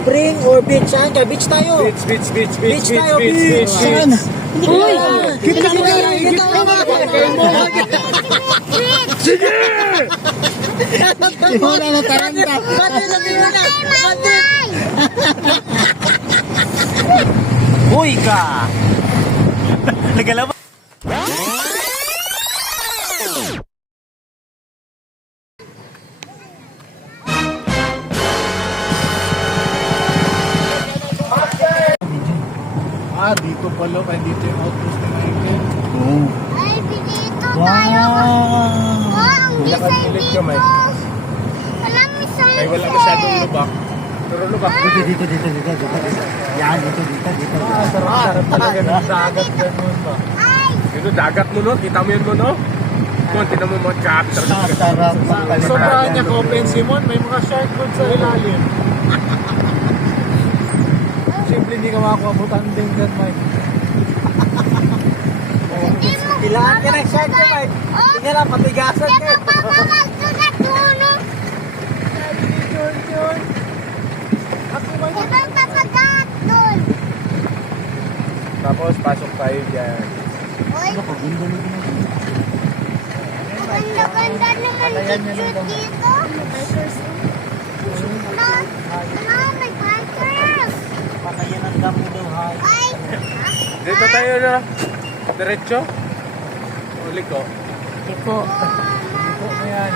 Spring or beach? Saan ka? Beach tayo. Beach, beach, beach, beach, Beach tayo, beach, beach. beach, Saan? beach. Uy! Kita mo na! Kita mo na! Sige! Wala na taranta. Na. Pati. Uy ka! Nagalaman. Ah, dito pala. Kaya dito yung outpost ni Michael. Oo. Ay, dito tayo. Wow! Wow, ang design Nakapilit dito. mo saan Kaya wala masyadong lubak. Pero lubak. Dito, dito, dito, dito, dito, dito. Yan, dito, dito, dito. Ah, sarap, sarap talaga ng dagat ganun ba? Ay, Yun o, dagat mo no? Kita mo yun mo no? Kung tinan mo mga chapter. Sarap. Sobrahan niya ka open Simon, may mga shark doon sa ilalim. Hindi ka makakuabutan din dyan, Mike. Kailangan ka ng shirt ka, Mike. oh, Tingnan lang, patigasan ka. ba papawag ko na tuno? Di ba papagat dun? Tapos, pasok tayo dyan. Uy, maganda-ganda naman picture dito. Ano? Ano? May bikers. Patayan ang damo daw, hay. Ay, Dito tayo na. Diretso. Uli ko. Iko. Iko na yan.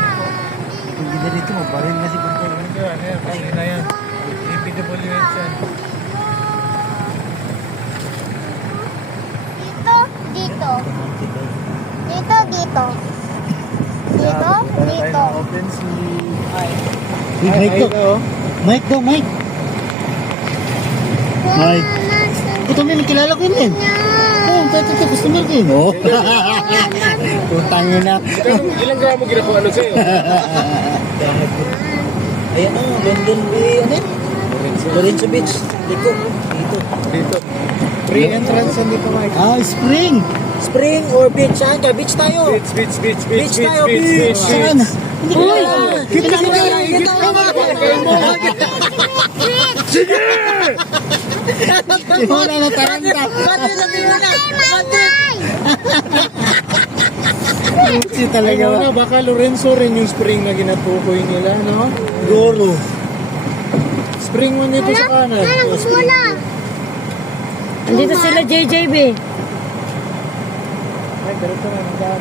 Kung hindi dito, mabaril na si Bantay. Yan, yan. Kasi na yan. DPWH yan. dito, dito. Dito, dito. Dito, dito. Open sea. Uy, Mike daw. Mike daw, Mike. Mike. Ito may nakilala ko yun eh. Oo, oh, ito, ito, customer ko yun. Oh. Putang na. Ilang, gramo ginakuha ano sa'yo? Ayan o, London Bay, ano yun? Lorenzo Beach. Dito, dito. Dito. Free entrance dito, Mike. Ah, spring. Spring or beach? Saan ka? Beach tayo. Beach, beach, beach, beach, Beach beach, tayo, beach, beach. beach, Saan? beach. Hindi ko alam. Kita mo na! Kita mo na! Sige! Wala na taranta. Pati na di na. Pati. Si talaga. Ayaw na, baka Lorenzo rin yung spring na ginatukoy nila, no? Goro. Spring mo nito sa kanan. Alam ko wala. Andito sila JJB. Ay, diretso na, ng daan.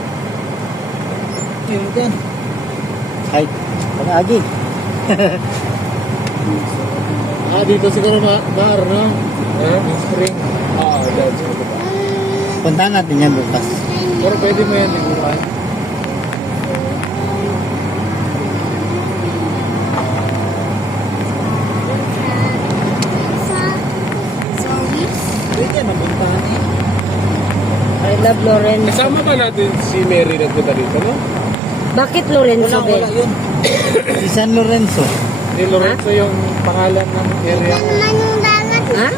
Yun ka. Ay, pag-agi. Ah, dito siguro na, bar, no? Eh, yung spring. Ah, that's it. Puntahan natin yan bukas. Pero pwede mo yan liguan. Pwede eh. I love Lorenzo. Kasama ba natin si Mary nagpunta dito, no? Bakit Lorenzo, Wala, wala yun. si San Lorenzo. Si Lorenzo yung pangalan ng area. Yan naman yung dagat. Ha?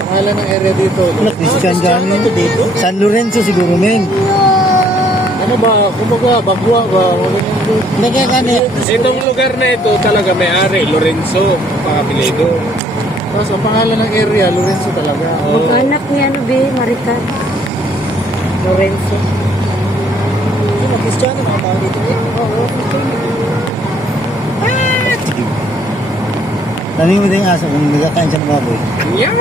Pangalan ng area dito. Wala, Christian gano'n ito dito. San Lorenzo siguro, men. Ano ba? Kumbaga, bagwa ba? Wala nang Nagkakani. Itong lugar na ito talaga may-ari, Lorenzo, pangapilido. Tapos ang pangalan ng area, Lorenzo talaga. Oh. Mag-anak niya, ano, be? Maricar. Lorenzo. Sino, Cristiano, mga tao dito eh. Oo, Ah! Dami mo din aso kung nagkakain siya baboy. Yan!